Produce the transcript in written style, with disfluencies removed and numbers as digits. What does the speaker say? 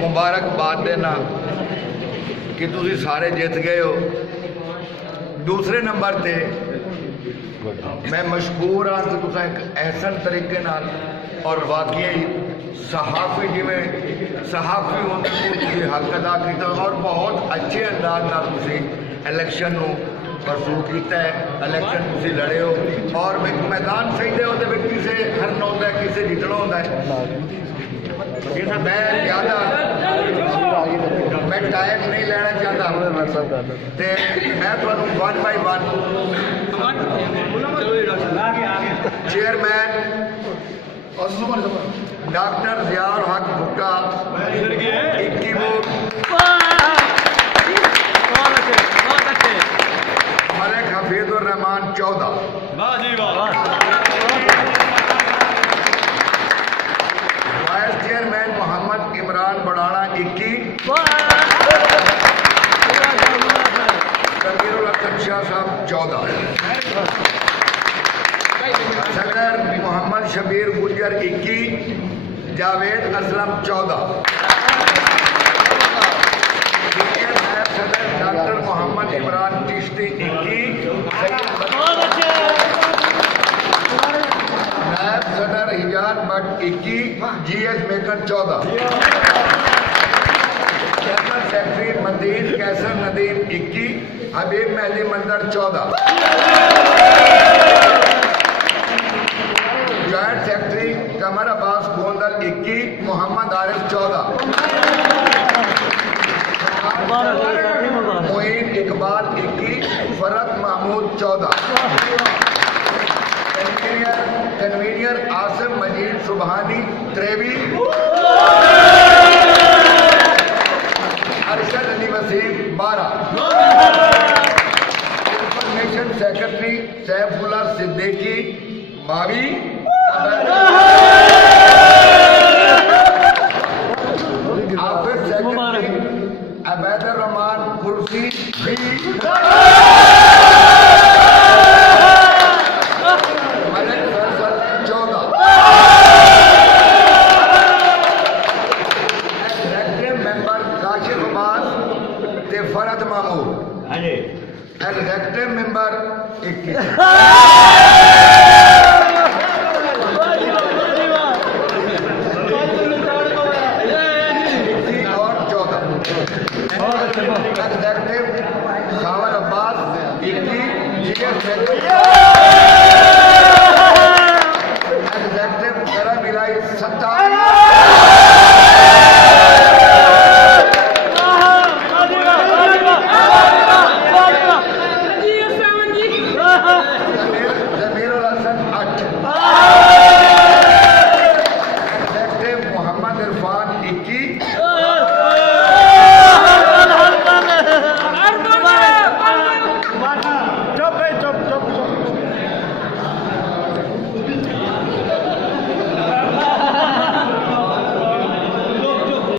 मुबारकबाद देना कि तुसी सारे जित गए हो। दूसरे नंबर पे मैं मशहूर हाँ कि तुसा एक एहसन तरीके नाल और वाकई सहाफ़ी जिमें सहाफ़ी होने को हक अदा किया और बहुत अच्छे अंदाज नाल तुसी इलैक्शन को परसू किया है। इलैक्शन तुसी लड़े हो और मैदान सही है, वो किसे हरना होता है, किसे जितना होता है। मैं ज़्यादा मैं टाइम नहीं लेना चाहता तो मैं थोड़ा one by one chairman doctor Ziaul Haq Bhutta 21 vote, Malik Hafizur Rahman 14, vice chairman Mohammad Imran Badana 21, Tamirul Hasan Shah साहब 14, सदर मोहम्मद शबीर गुजर 21, जावेद असलम 14, सदर डॉक्टर मोहम्मद इमरान चिश्ती 21, नायब सदर हिजाज भट्ट 21, GS मेकन 14, general secretary Madeen Kaiser Nadeem 21, Habib Mehdi Mandar 14, joint secretary Qamar Abbas Gondal 21, Mohammad Arif 14, Moin Iqbal 21, Farhat Mahmood 14, convener Asim Majeed Subhani 23, Arshad Ali Waseem 12, information secretary Saifullah Siddiqui 22, office secretary Ubaidur Rahman कुर्सी 20, मलिक फैसल 14, एग्जीक्यूटिव मेंबर काशिफ अब्बास ते Farhat Mahmood, executive member 21, Khawar Abbas 21, executive करम इलाई 27, जमीरुल हसन 8, एग्जीक्यूटिव मोहम्मद इरफान 21,